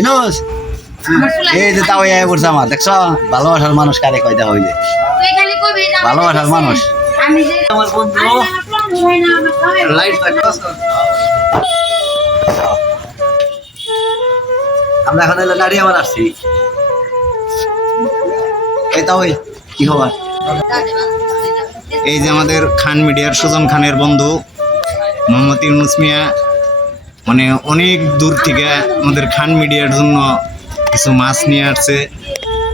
ইনুস এই যে তাও এই করছে আমার দেখছ? ভালোবাসার মানুষ কারে কয় দেখা হইলে ভালোবাসার মানুষ। যে আমার বন্ধু। লাইট আমরা এখন এলো নারী আমার আসছি। এই তাও কি খবর? এই যে আমাদের খান মিডিয়ার সুজন খানের বন্ধু মোহাম্মদ ইউনুস মিয়া। মানে অনেক দূর থেকে আমাদের খান মিডিয়ার জন্য কিছু মাছ নিয়ে আসছে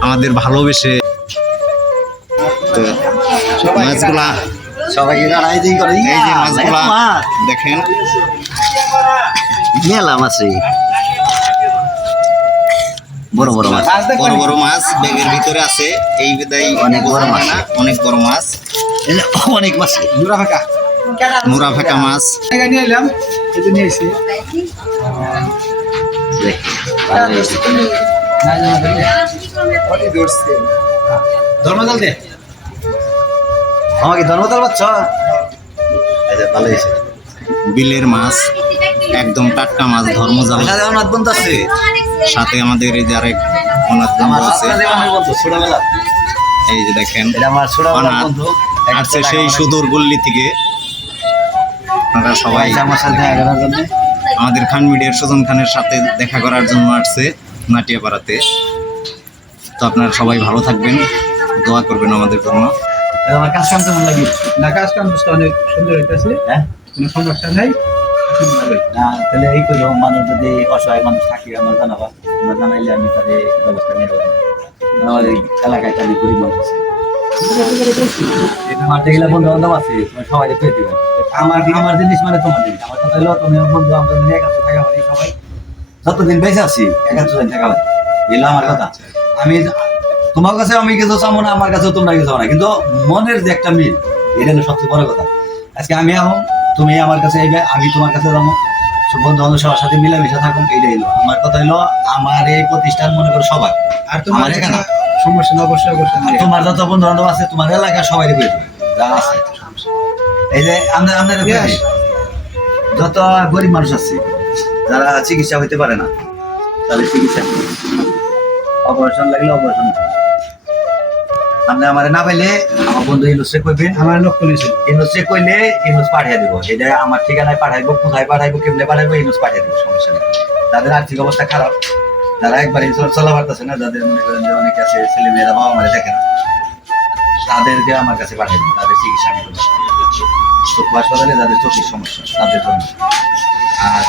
আমাদের ভালোবেসে। তো মাছগুলা সবাইকে এই যে মাছগুলা দেখেন। মেলা মাছ বড় বড় মাছ বড় বড় মাছ। ব্যাগের ভিতরে আছে। এই বিদায় অনেক বড় মাছ। অনেক বড় মাছ। অনেক মাছ। ফাঁকা। মুরা ফাঁকা মাছ নিয়ে এলাম নিয়ে এসেছি। দেখ, ভালো হয়েছে। ধর্মদল দে। আমাকে ধর্মতাল বাচ্চা এই ভালো হয়েছে বিলের মাছ একদম টাটকা মাছ ধর্মজাল। আছে। সাথে আমাদের এই যে আরেক অনাথ বন্ধু আছে। এই যে দেখেন অনাথ আসছে সেই সুদূর গল্লি থেকে আপনারা সবাই আমার সাথে দেখা করার জন্য আমাদের খান মিডিয়ার সুজন খানের সাথে দেখা করার জন্য আসছে নাটিয়াপাড়াতে। তো আপনারা সবাই ভালো থাকবেন দোয়া করবেন আমাদের জন্য। আমার কাজ কাম কেমন লাগে? না কাজ কাম বুঝতে অনেক সুন্দর হইতেছে। হ্যাঁ? কোনো সমস্যা নাই না তাহলে এই করল মানুষ যদি অসহায় মানুষ থাকে আমার জানাবা। আমরা জানাইলে আমি তাদের ব্যবস্থা নিয়ে আমাদের এলাকায় তাদের গরিব মানুষ আছে আমার যেগুলা বন্ধু বান্ধব আছে সবাই পেয়ে দিবেন আমার আমার জিনিস মানে তোমার জিনিস। আমার কথা হলো তুমি বন্ধু আমরা যদি একাত্তর টাকা পারি সবাই যতদিন বেঁচে আছি একাত্তর টাকা পারি এলো আমার কথা। আমি তোমার কাছে আমি কিছু চাবো না আমার কাছেও তোমরা কিছু চাবো না। কিন্তু মনের যে একটা মিল এটা হলো সবচেয়ে বড় কথা। আজকে আমি এখন তুমি আমার কাছে আইবে আমি তোমার কাছে যাব। বন্ধু বান্ধব সবার সাথে মিলামিশা থাকুন এইটাই হলো। আমার কথা হলো আমার এই প্রতিষ্ঠান মনে করো সবার। আর তোমার এখানে সমস্যা না অবশ্যই অবশ্যই তোমার যত বন্ধু বান্ধব আছে তোমার এলাকার সবাই দেবে যা আছে। এই যে আমরা আপনার যত গরিব মানুষ আছে যারা চিকিৎসা হইতে পারে না তাদের চিকিৎসা অপারেশন লাগলে অপারেশন আপনি আমার না পাইলে আমার বন্ধু ইনুসে কইবেন আমার লক্ষ্য নিয়েছিল ইনুসে কইলে ইনুস পাঠিয়ে দিব। এটা আমার ঠিকানায় পাঠাইবো কোথায় পাঠাইবো কেমনে পাঠাইবো ইনুস পাঠিয়ে দিব সমস্যা নেই। তাদের আর্থিক অবস্থা খারাপ। যারা একবার ইন্স্যুরেন্স চলা পারতেছে না যাদের মনে করেন যে অনেকে আছে ছেলে মেয়েরা বাবা মারা দেখে না তাদেরকে আমার কাছে পাঠিয়ে দিন তাদের চিকিৎসা আমি করব চক্ষু হাসপাতালে যাদের চোখের সমস্যা তাদের জন্য। আর।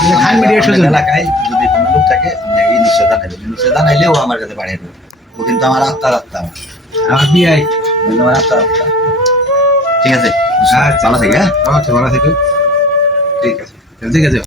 এলাকায় যদি কোনো লোক থাকে আপনি ইনুসে জানাবেন ইনুসে জানাইলেও আমার কাছে পাঠিয়ে দেবে। ও কিন্তু আমার আত্মার আত্মা আমার। বিআই? আমার আত্মার আত্মা। ঠিক আছে? আচ্ছা। ভালো থাকে হ্যাঁ? আচ্ছা ভালো থেকো। ঠিক আছে। ঠিক আছে।